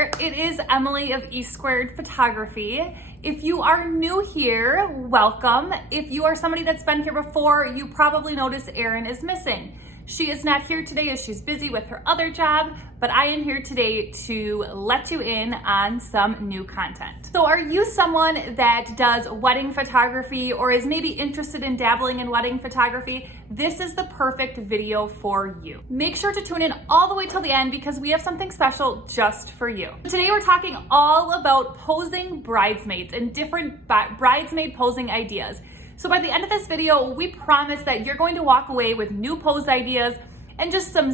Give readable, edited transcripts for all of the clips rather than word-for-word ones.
there. It is Emily of E Squared Photography. If you are new here, welcome. If you are somebody that's been here before, you probably noticed Erin is missing. She is not here today as she's busy with her other job, but I am here today to let you in on some new content. So are you someone that does wedding photography or is maybe interested in dabbling in wedding photography? This is the perfect video for you. Make sure to tune in all the way till the end because we have something special just for you. Today we're talking all about posing bridesmaids and different bridesmaid posing ideas. So by the end of this video, we promise that you're going to walk away with new pose ideas and just some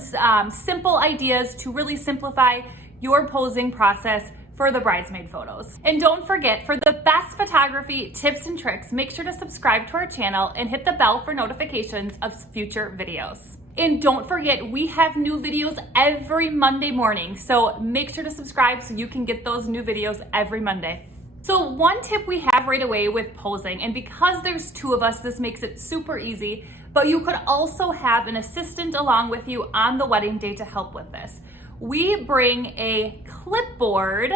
simple ideas to really simplify your posing process for the bridesmaid photos. And don't forget, for the best photography tips and tricks, make sure to subscribe to our channel and hit the bell for notifications of future videos. And don't forget, we have new videos every Monday morning, so make sure to subscribe so you can get those new videos every Monday. So one tip we have right away with posing, and because there's two of us, this makes it super easy, but you could also have an assistant along with you on the wedding day to help with this. We bring a clipboard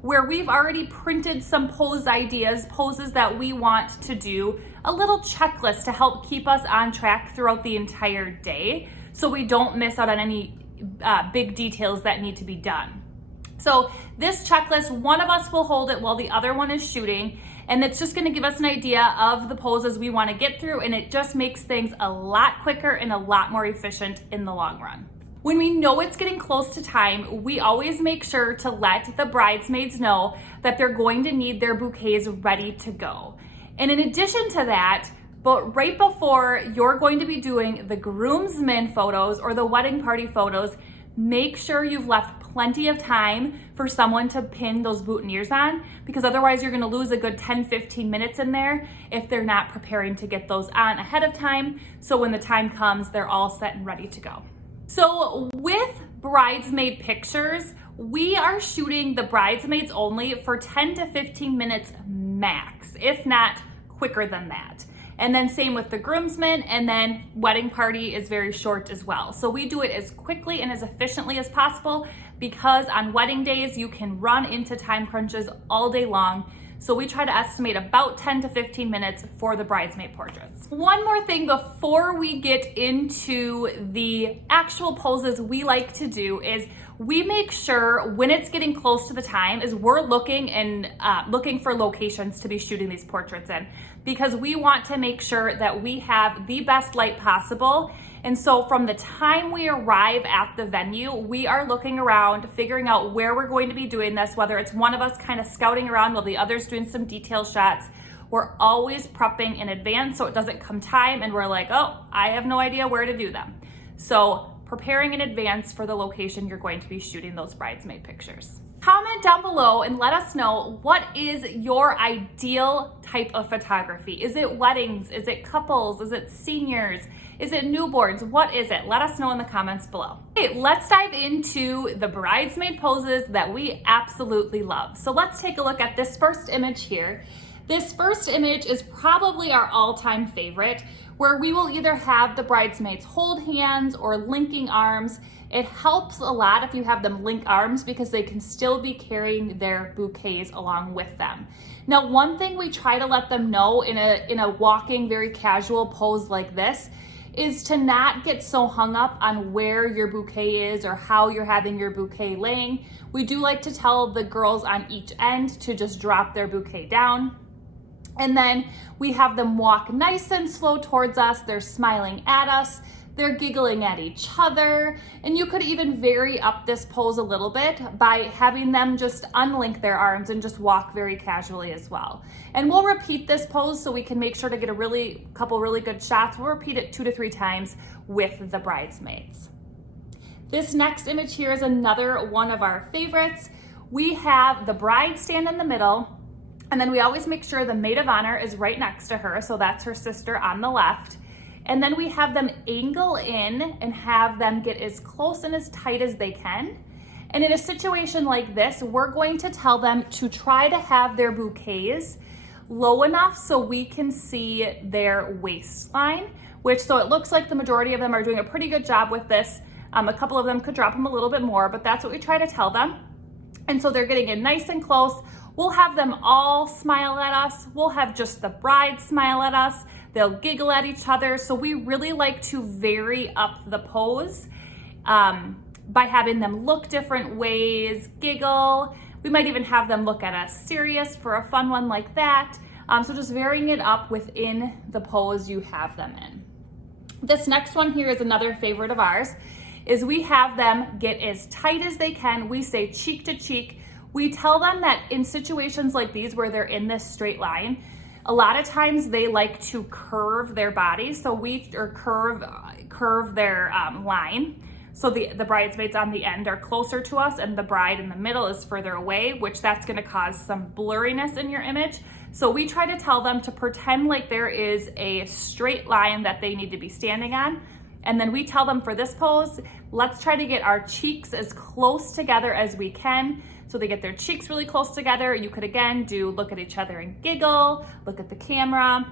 where we've already printed some pose ideas, poses that we want to do, a little checklist to help keep us on track throughout the entire day so we don't miss out on any big details that need to be done. So this checklist, one of us will hold it while the other one is shooting, and it's just gonna give us an idea of the poses we wanna get through, and it just makes things a lot quicker and a lot more efficient in the long run. When we know it's getting close to time, we always make sure to let the bridesmaids know that they're going to need their bouquets ready to go. And in addition to that, but right before you're going to be doing the groomsmen photos or the wedding party photos, make sure you've left plenty of time for someone to pin those boutonnieres on, because otherwise you're gonna lose a good 10-15 minutes in there if they're not preparing to get those on ahead of time. So when the time comes, they're all set and ready to go. So with bridesmaid pictures, we are shooting the bridesmaids only for 10 to 15 minutes max, if not quicker than that. And then same with the groomsmen, and then wedding party is very short as well. So we do it as quickly and as efficiently as possible because on wedding days, you can run into time crunches all day long. So we try to estimate about 10 to 15 minutes for the bridesmaid portraits. One more thing before we get into the actual poses we like to do is we make sure when it's getting close to the time is we're looking for locations to be shooting these portraits in, because we want to make sure that we have the best light possible. And so from the time we arrive at the venue, we are looking around, figuring out where we're going to be doing this, whether it's one of us kind of scouting around while the other's doing some detail shots. We're always prepping in advance so it doesn't come time and we're like, oh, I have no idea where to do them. So preparing in advance for the location you're going to be shooting those bridesmaid pictures. Comment down below and let us know, what is your ideal type of photography? Is it weddings? Is it couples? Is it seniors? Is it newborns? What is it? Let us know in the comments below. Okay, let's dive into the bridesmaid poses that we absolutely love. So let's take a look at this first image here. This first image is probably our all-time favorite, where we will either have the bridesmaids hold hands or linking arms. It helps a lot if you have them link arms because they can still be carrying their bouquets along with them. Now, one thing we try to let them know in a walking, very casual pose like this is to not get so hung up on where your bouquet is or how you're having your bouquet laying. We do like to tell the girls on each end to just drop their bouquet down. And then we have them walk nice and slow towards us. They're smiling at us. They're giggling at each other. And you could even vary up this pose a little bit by having them just unlink their arms and just walk very casually as well. And we'll repeat this pose so we can make sure to get a couple really good shots. We'll repeat it 2 to 3 times with the bridesmaids. This next image here is another one of our favorites. We have the bride stand in the middle, and then we always make sure the maid of honor is right next to her, so that's her sister on the left. And then we have them angle in and have them get as close and as tight as they can. And in a situation like this, we're going to tell them to try to have their bouquets low enough so we can see their waistline, so it looks like the majority of them are doing a pretty good job with this. A couple of them could drop them a little bit more, but that's what we try to tell them. And so they're getting in nice and close. We'll have them all smile at us. We'll have just the bride smile at us. They'll giggle at each other. So we really like to vary up the pose by having them look different ways, giggle. We might even have them look at us serious for a fun one like that. So just varying it up within the pose you have them in. This next one here is another favorite of ours, is we have them get as tight as they can. We say cheek to cheek. We tell them that in situations like these where they're in this straight line, a lot of times they like to curve their body. So curve their line. So the bridesmaids on the end are closer to us and the bride in the middle is further away, which that's gonna cause some blurriness in your image. So we try to tell them to pretend like there is a straight line that they need to be standing on. And then we tell them for this pose, let's try to get our cheeks as close together as we can. So they get their cheeks really close together. You could again do look at each other and giggle, look at the camera,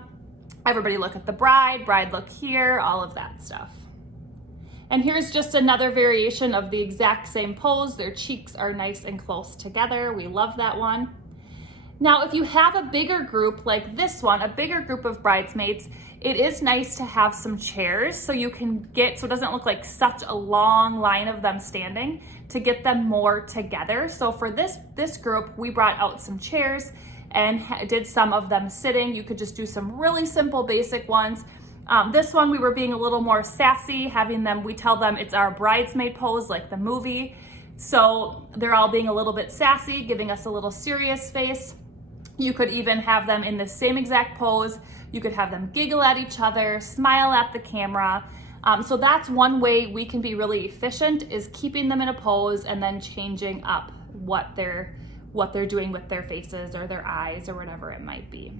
everybody look at the bride look here, all of that stuff. And here's just another variation of the exact same pose. Their cheeks are nice and close together. We love that one. Now, if you have a bigger group like this one, a bigger group of bridesmaids, it is nice to have some chairs so you can so it doesn't look like such a long line of them standing, to get them more together. So for this group, we brought out some chairs and did some of them sitting. You could just do some really simple basic ones. This one we were being a little more sassy, we tell them it's our bridesmaid pose like the movie. So they're all being a little bit sassy, giving us a little serious face. You could even have them in the same exact pose. You could have them giggle at each other, smile at the camera. So that's one way we can be really efficient, is keeping them in a pose and then changing up what they're doing with their faces or their eyes or whatever it might be.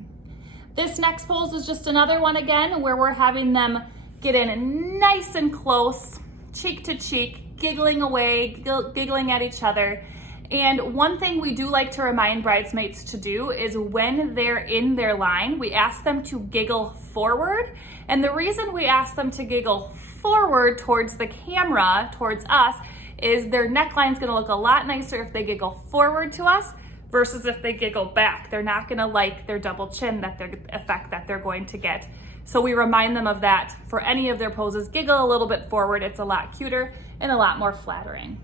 This next pose is just another one again, where we're having them get in nice and close, cheek to cheek, giggling away, giggling at each other. And one thing we do like to remind bridesmaids to do is when they're in their line, we ask them to giggle forward. And the reason we ask them to giggle forward towards the camera, towards us, is their neckline's gonna look a lot nicer if they giggle forward to us versus if they giggle back. They're not gonna like their double chin effect that they're going to get. So we remind them of that for any of their poses. Giggle a little bit forward. It's a lot cuter and a lot more flattering.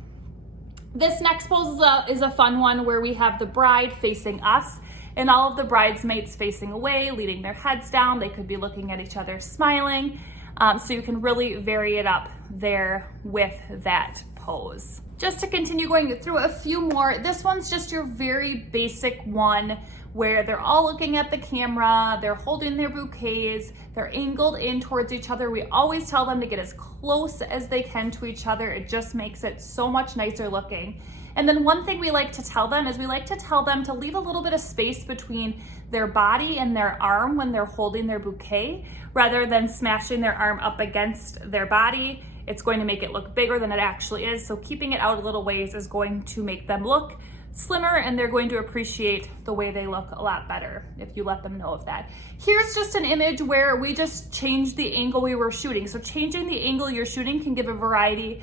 This next pose is a fun one where we have the bride facing us and all of the bridesmaids facing away, leaning their heads down. They could be looking at each other, smiling. So you can really vary it up there with that pose. Just to continue going through a few more, this one's just your very basic one where they're all looking at the camera, they're holding their bouquets, they're angled in towards each other. We always tell them to get as close as they can to each other. It just makes it so much nicer looking. And then one thing we like to tell them is we like to tell them to leave a little bit of space between their body and their arm when they're holding their bouquet, rather than smashing their arm up against their body. It's going to make it look bigger than it actually is. So keeping it out a little ways is going to make them look slimmer, and they're going to appreciate the way they look a lot better if you let them know of that. Here's just an image where we just changed the angle we were shooting. So changing the angle you're shooting can give a variety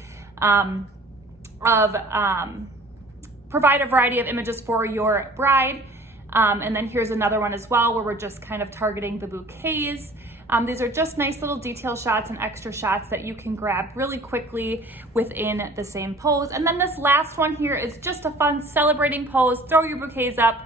provide a variety of images for your bride. And then here's another one as well where we're just kind of targeting the bouquets. These are just nice little detail shots and extra shots that you can grab really quickly within the same pose. And then this last one here is just a fun celebrating pose. Throw your bouquets up,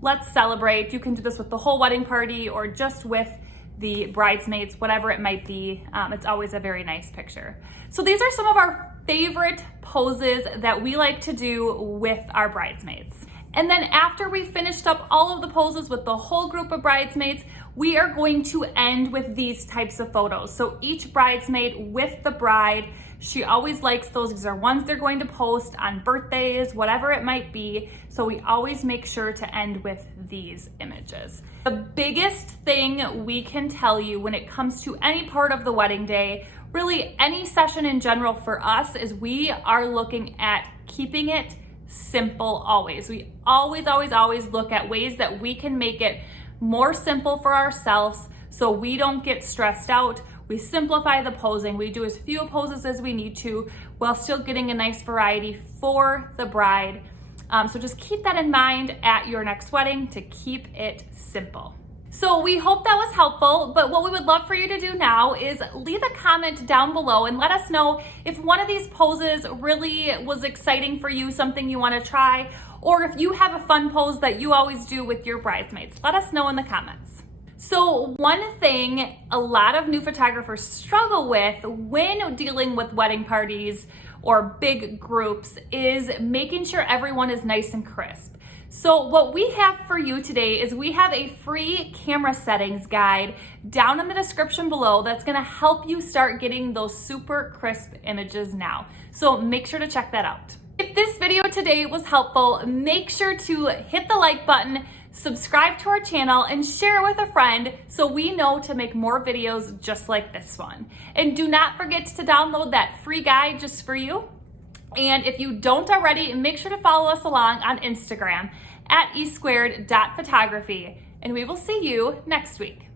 let's celebrate. You can do this with the whole wedding party or just with the bridesmaids, whatever it might be. It's always a very nice picture. So these are some of our favorite poses that we like to do with our bridesmaids. And then after we finished up all of the poses with the whole group of bridesmaids, we are going to end with these types of photos. So each bridesmaid with the bride, she always likes those. These are ones they're going to post on birthdays, whatever it might be. So we always make sure to end with these images. The biggest thing we can tell you when it comes to any part of the wedding day, really any session in general for us, is we are looking at keeping it simple always. We always look at ways that we can make it more simple for ourselves so we don't get stressed out. We simplify the posing. We do as few poses as we need to while still getting a nice variety for the bride. So just keep that in mind at your next wedding to keep it simple. So we hope that was helpful, but what we would love for you to do now is leave a comment down below and let us know if one of these poses really was exciting for you, something you want to try, or if you have a fun pose that you always do with your bridesmaids. Let us know in the comments. So one thing a lot of new photographers struggle with when dealing with wedding parties or big groups is making sure everyone is nice and crisp. So what we have for you today is we have a free camera settings guide down in the description below that's gonna help you start getting those super crisp images now. So make sure to check that out. If this video today was helpful, make sure to hit the like button, subscribe to our channel, and share it with a friend so we know to make more videos just like this one. And do not forget to download that free guide just for you. And if you don't already, make sure to follow us along on Instagram at e2photography. And we will see you next week.